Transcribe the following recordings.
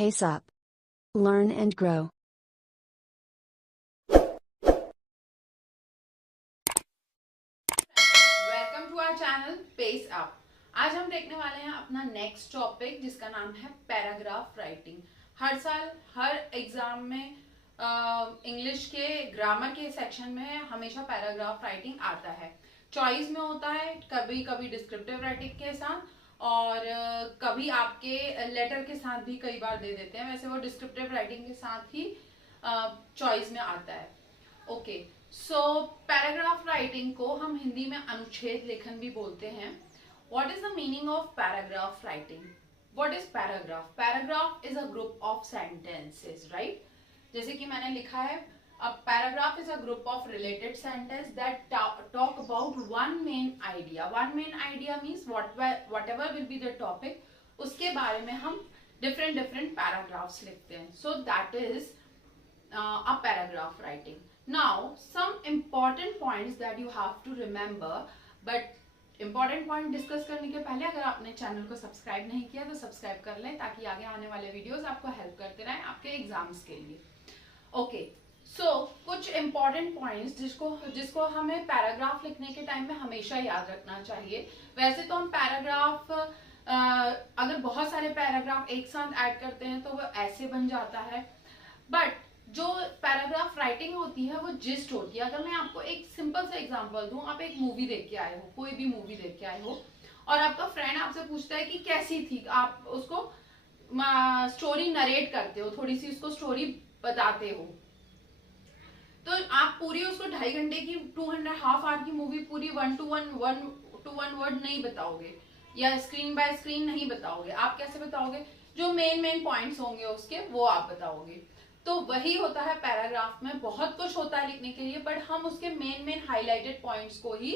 Pace up. Learn and grow. Welcome to our channel pace up. आज हम देखने वाले हैं अपना नेक्स्ट टॉपिक जिसका नाम है पैराग्राफ राइटिंग। हर साल हर एग्जाम में इंग्लिश के ग्रामर के सेक्शन में हमेशा पैराग्राफ राइटिंग आता है। चॉइस में होता है, कभी कभी डिस्क्रिप्टिव राइटिंग के साथ और कभी आपके लेटर के साथ भी कई बार दे देते हैं। वैसे वो डिस्क्रिप्टिव राइटिंग के साथ ही चॉइस में आता है। ओके, सो पैराग्राफ राइटिंग को हम हिंदी में अनुच्छेद लेखन भी बोलते हैं। What is the meaning of paragraph writing? What is paragraph? Paragraph is a group of sentences, right? जैसे कि मैंने लिखा है, a paragraph is a group of related sentences that talk about one main idea. One main idea means whatever will be the topic, उसके बारे में हम different paragraphs लिखते हैं. So that is a paragraph writing. Now some important points that you have to remember, but important point discuss करने के पहले अगर आपने चैनल को सब्सक्राइब नहीं किया तो सब्सक्राइब कर लें ताकि आगे आने वाले वीडियोस आपको हेल्प करते रहें आपके एग्जाम्स के लिए। ओके, सो कुछ इंपॉर्टेंट पॉइंट्स जिसको हमें पैराग्राफ लिखने के टाइम में हमेशा याद रखना चाहिए। वैसे तो हम पैराग्राफ अगर बहुत सारे पैराग्राफ एक साथ ऐड करते हैं तो वो ऐसे बन जाता है, बट जो पैराग्राफ राइटिंग होती है वो जिस्ट होती है। अगर मैं आपको एक सिंपल सा एग्जांपल दूं, आप एक मूवी देख के आए हो, कोई भी मूवी देख के आए हो और आपका फ्रेंड आपसे पूछता है कि कैसी थी, आप उसको स्टोरी नरेट करते हो, थोड़ी सी उसको स्टोरी बताते हो, तो आप पूरी उसको 2.5 घंटे की 2.5 आवर की मूवी पूरी वन टू वन वर्ड नहीं बताओगे या स्क्रीन बाय स्क्रीन नहीं बताओगे। आप कैसे बताओगे? जो मेन पॉइंट्स होंगे उसके वो आप बताओगे। तो वही होता है पैराग्राफ में, बहुत कुछ होता है लिखने के लिए बट हम उसके मेन हाईलाइटेड पॉइंट्स को ही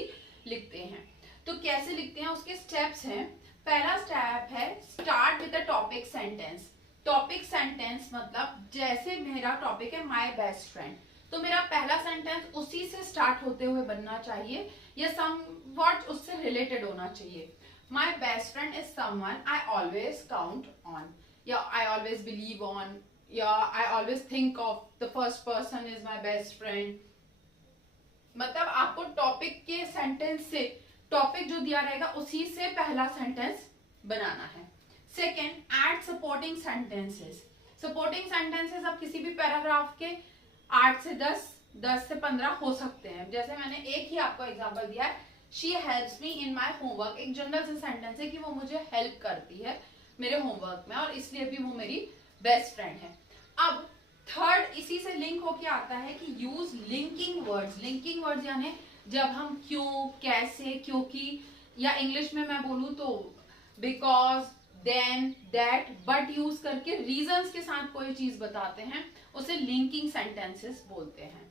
लिखते हैं। तो कैसे लिखते हैं, उसके स्टेप्स हैं। पहला स्टेप है start with the topic sentence. Topic sentence मतलब जैसे मेरा टॉपिक है माय बेस्ट फ्रेंड, तो मेरा पहला सेंटेंस उसी से स्टार्ट होते हुए बनना चाहिए या समवॉट उससे रिलेटेड होना चाहिए। My best friend is someone I always count on, या आई ऑलवेज बिलीव ऑन, या I always think of the first person is my best friend. मतलब आपको टॉपिक के सेंटेंस से, टॉपिक जो दिया रहेगा उसी से पहला सेंटेंस बनाना है। Second, add supporting sentences. Supporting sentences अब किसी भी पैराग्राफ के 8 से 10 से 15 हो सकते हैं। जैसे मैंने एक ही आपको एग्जांपल दिया है, she helps me in my homework. एक जनरल से सेंटेंस है कि वो मुझे हेल्प करती है मेरे होमवर्क में और इसलिए भी वो मेरी बेस्ट फ्रेंड है। अब थर्ड इसी से लिंक होके आता है कि use linking words. Linking words यानी जब हम क्यों, कैसे, क्योंकि, या इंग्लिश में मैं बोलूं तो because, then, that, but use करके रीजंस के साथ कोई चीज बताते हैं, उसे लिंकिंग सेंटेंसेस बोलते हैं।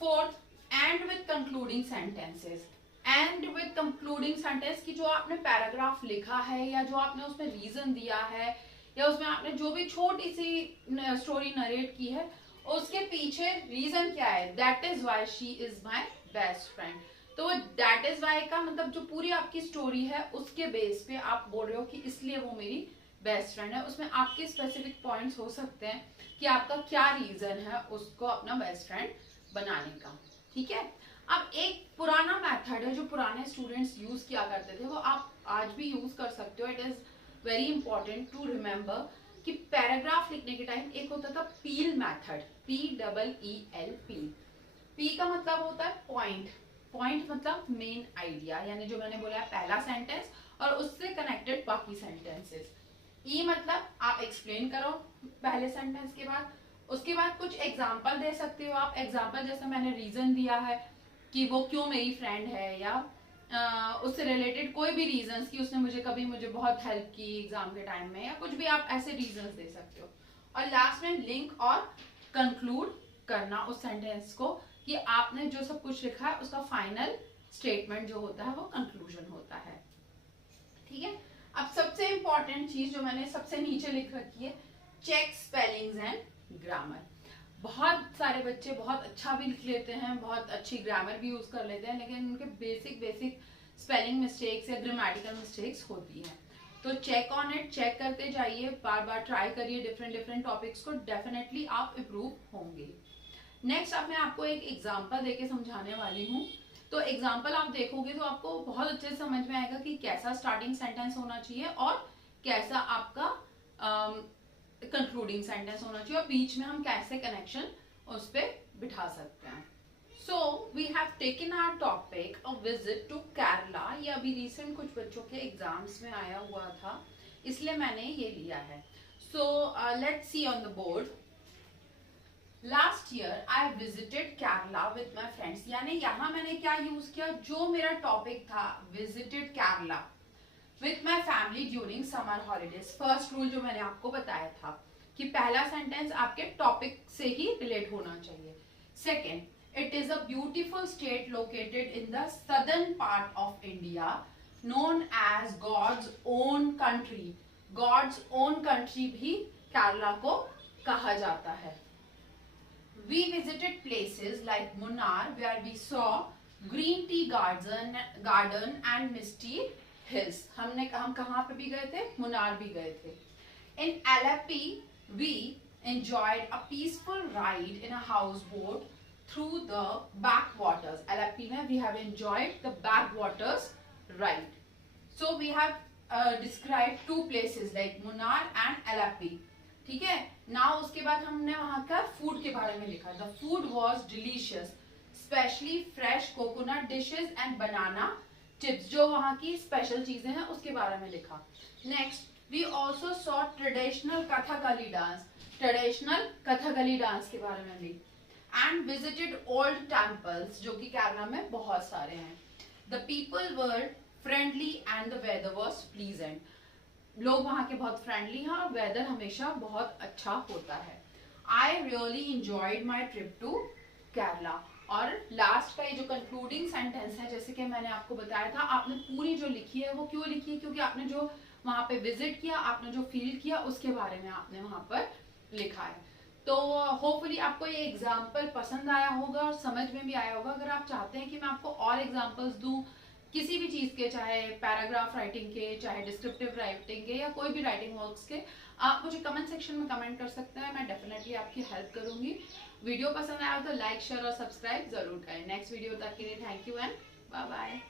Fourth, and with concluding sentences. And with concluding sentence की जो आपने पैराग्राफ लिखा है या जो आपने उसमें रीजन दिया है या उसमें आपने जो भी छोटी सी स्टोरी नरेट की है उसके पीछे रीजन क्या है, that is why she is my best friend. तो वो दैट इज वाई का मतलब जो पूरी आपकी स्टोरी है उसके बेस पे आप बोल रहे हो कि इसलिए वो मेरी बेस्ट फ्रेंड है। उसमें आपके स्पेसिफिक पॉइंट्स हो सकते हैं कि आपका क्या रीजन है उसको अपना बेस्ट फ्रेंड बनाने का। ठीक है, अब एक पुराना मेथड है जो पुराने स्टूडेंट्स यूज किया करते थे, वो आप आज भी यूज कर सकते हो। It is very important to remember कि पैराग्राफ लिखने के टाइम एक होता था PEEL method, PEEL, PEEL. P का मतलब होता है पॉइंट, पॉइंट मतलब मेन आइडिया, यानी जो मैंने बोला है पहला सेंटेंस और उससे कनेक्टेड बाकी सेंटेंसेस। ई मतलब आप एक्सप्लेन करो पहले सेंटेंस के बाद, उसके बाद कुछ एग्जाम्पल दे सकते हो आप। एग्जाम्पल जैसे मैंने रीजन दिया है कि वो क्यों मेरी फ्रेंड है, या उससे रिलेटेड कोई भी रीजंस कि उसने मुझे बहुत हेल्प की एग्जाम के टाइम में, या कुछ भी आप ऐसे रीजंस दे सकते हो। और लास्ट में लिंक और कंक्लूड करना उस सेंटेंस को कि आपने जो सब कुछ लिखा है उसका फाइनल स्टेटमेंट जो होता है वो कंक्लूजन होता है। ठीक है, अब सबसे इंपॉर्टेंट चीज जो मैंने सबसे नीचे लिख रखी है, चेक स्पेलिंग्स एंड ग्रामर। बहुत सारे बच्चे बहुत अच्छा भी लिख लेते हैं, बहुत अच्छी ग्रामर भी यूज कर लेते हैं, लेकिन उनके बेसिक स्पेलिंग मिस्टेक्स या ग्रामेटिकल मिस्टेक्स होती हैं। तो चेक ऑन इट, चेक करते जाइए, बार बार ट्राई करिए डिफरेंट डिफरेंट टॉपिक्स को, डेफिनेटली आप इम्प्रूव होंगे। नेक्स्ट अब मैं आपको एक एग्जांपल देके समझाने वाली हूँ। तो एग्जांपल आप देखोगे तो आपको बहुत अच्छे से समझ में आएगा कि कैसा स्टार्टिंग सेंटेंस होना चाहिए और कैसा आपका कंक्लूडिंग सेंटेंस होना चाहिए, और बीच में हम कैसे कनेक्शन उस पर बिठा सकते हैं। So we have taken our topic a visit to Kerala. ये अभी रिसेंट कुछ बच्चों के एग्जाम्स में आया हुआ था, इसलिए मैंने ये लिया है। So let's see on the board. Last year I visited Kerala with my friends, यानी यहाँ मैंने क्या यूज किया, जो मेरा टॉपिक था visited Kerala with my family during summer holidays. First rule जो मैंने आपको बताया था कि पहला सेंटेंस आपके टॉपिक से ही रिलेट होना चाहिए। Second, it is a beautiful state located in the southern part of India known as God's own country। God's own country भी केरला को कहा जाता है। We visited places like Munnar where we saw green tea garden and misty hills। हम कहाँ पे भी गए थे, मुनार भी गए थे। In Alleppey we enjoyed a peaceful ride in a houseboat through the backwaters। Alleppey में we have enjoyed the backwaters ride। So we have described two places like Munnar and Alleppey। ठीक है, नाउ उसके बाद हमने वहाँ का food के बारे में लिखा। The food was delicious, especially fresh coconut dishes and banana chips। जो वहाँ की स्पेशल चीजें हैं उसके बारे में लिखा। Next, we also saw traditional Kathakali dance. Traditional Kathakali dance के बारे में लिखा। And visited old temples, जो कि केरला में बहुत सारे हैं। The people were friendly and the weather was pleasant। लोग वहाँ के बहुत फ्रेंडली हैं और वेदर हमेशा बहुत अच्छा होता है। I really enjoyed my trip to Kerala. और लास्ट का ये जो कंक्लूडिंग सेंटेंस है, जैसे कि मैंने आपको बताया था, आपने पूरी जो लिखी है वो क्यों लिखी है, क्योंकि आपने जो वहाँ पे विजिट किया, आपने जो फील किया, उसके बारे में आपने वहाँ पर लिखा है। तो होपफुली आपको ये एग्जाम्पल पसंद आया होगा और समझ में भी आया होगा। अगर आप चाहते हैं कि मैं आपको और एग्जाम्पल्स दूं किसी भी चीज़ के, चाहे पैराग्राफ राइटिंग के, चाहे डिस्क्रिप्टिव राइटिंग के, या कोई भी राइटिंग वर्क्स के, आप मुझे कमेंट सेक्शन में कमेंट कर सकते हैं। मैं डेफिनेटली आपकी हेल्प करूंगी। वीडियो पसंद आया तो लाइक, शेयर और सब्सक्राइब जरूर करें। नेक्स्ट वीडियो तक के लिए thank you and bye bye.